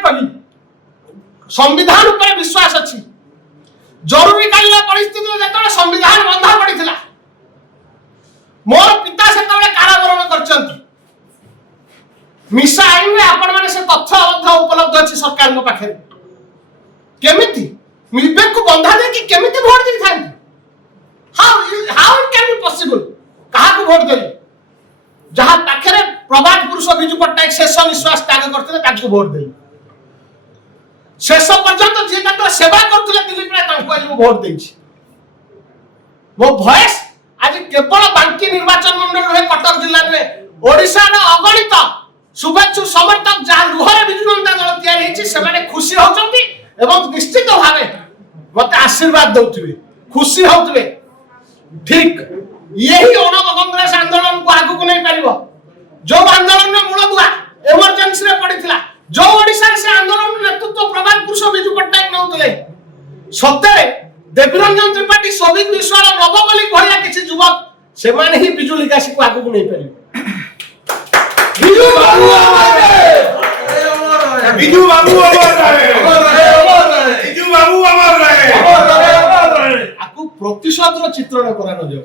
प्रतिज्ञा कली संविधान पर विश्वास अच्छी जरूरीकालीन परिस्थिति जो संविधान बंधा पड़ा मोर पिता से कारावरण कर मिशा आईन में आपण माने से तथ्य उपलब्ध अच्छी सरकार पाखे केमिति विवेक को बंधा दे कि केमिति वोट दे था how it can be possible कहा को वोट देले जहां पाखे प्रभात पुरुष बिजू पट्टनायक शेष निश्वास त्याग करते ताको वोट देले शेष पर्यंत जे ताको सेवा करथले दिलीप राय ताको आज वोट देछि वो भयस आज केवल बांकी निर्वाचन मंडल रहे कटक जिल्ला में ओडिसा रे अगणित शुभेच्छु समर्थक जहां लुहरे बिजू जनता दल तैयारी हेछि से माने खुशी होचंती एवं निश्चित भावे मते आशीर्वाद दउथिबे खुशी होउथिबे ठीक यही ओनक कांग्रेस आंदोलन को आगु को नहीं पारिबो जो आंदोलन में मूल दुआ इमरजेंसी रे पड़िथिला जो ओडिसा से आंदोलन नेतृत्व प्रभात पुरुष बिजू पट्टनायक नउतले सत्य देवीरंजन त्रिपाठी सौभिक विश्वास नवबली भरिया किछि युवक से माने ही बिजू लिगासी को आगु को नहीं पारिबो बिजू बाबू अमर रहे बिजू बाबू अमर रहे बिजू बाबू अमर रहे आकु प्रतिशोध रो चित्रण करा न जाऊ।